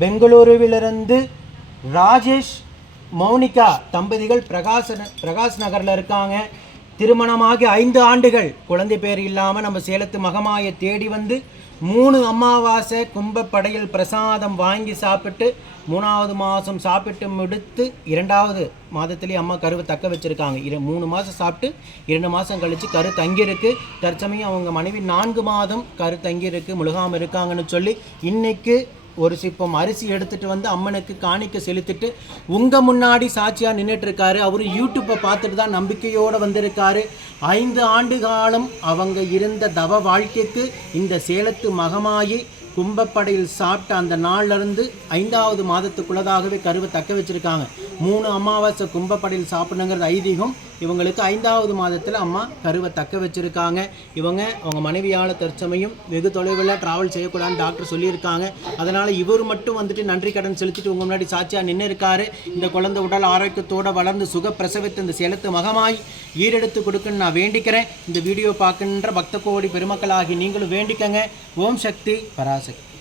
பெங்களூருவிலிருந்து ராஜேஷ் மௌனிகா தம்பதிகள் பிரகாஷ் பிரகாஷ் நகரில் இருக்காங்க. திருமணமாகி ஐந்து ஆண்டுகள். குழந்தை பேர் இல்லாமல் நம்ம சேலத்து மகமாயை தேடி வந்து மூணு அமாவாசை கும்பப்படையில் பிரசாதம் வாங்கி சாப்பிட்டு மூணாவது மாதம் சாப்பிட்டு முடித்து இரண்டாவது மாதத்திலேயே அம்மா கருவை தக்க வச்சுருக்காங்க. இரு மூணு மாதம் சாப்பிட்டு இரண்டு மாதம் கழித்து கரு தங்கியிருக்கு. தற்சமயம் அவங்க மனைவி நான்கு மாதம் கரு தங்கியிருக்கு முழுகாமல் இருக்காங்கன்னு சொல்லி இன்றைக்கு ஒரு சிப்பம் அரிசி எடுத்துட்டு வந்து அம்மனுக்கு காணிக்க செலுத்திட்டு உங்க முன்னாடி சாட்சியா நின்றுட்டு இருக்காரு அவரு யூடியூப்பை பார்த்துட்டு தான் நம்பிக்கையோடு வந்திருக்காரு. ஐந்து ஆண்டு காலம் அவங்க இருந்த தவ வாழ்க்கைக்கு இந்த சேலத்து மகமாயி கும்பப்படையில் சாப்பிட்ட அந்த நாள்ல இருந்து ஐந்தாவது மாதத்துக்குள்ளதாகவே கருவை தக்க வச்சிருக்காங்க. மூணு அமாவாசை கும்பப்படையில் சாப்பிடணுங்கிறது ஐதீகம். இவங்களுக்கு ஐந்தாவது மாதத்தில் அம்மா கருவை தக்க வச்சுருக்காங்க. இவங்க அவங்க மனைவியால் தற்சமயம் வெகு தொலைவில் ட்ராவல் செய்யக்கூடாதுன்னு டாக்டர் சொல்லியிருக்காங்க. அதனால் இவர் மட்டும் வந்துட்டு நன்றி கடன் செலுத்திட்டு உங்கள் முன்னாடி சாட்சியாக நின்று இருக்காரு இந்த குழந்தை உடல் ஆரோக்கியத்தோடு வளர்ந்து சுக பிரசவித்து இந்த சேலத்து மகமாய் ஈரெடுத்து கொடுக்குன்னு நான் வேண்டிக்கிறேன். இந்த வீடியோ பார்க்கின்ற பக்த கோடி பெருமக்களாகி நீங்களும் வேண்டிக்கங்க. ஓம் சக்தி பராசக்தி.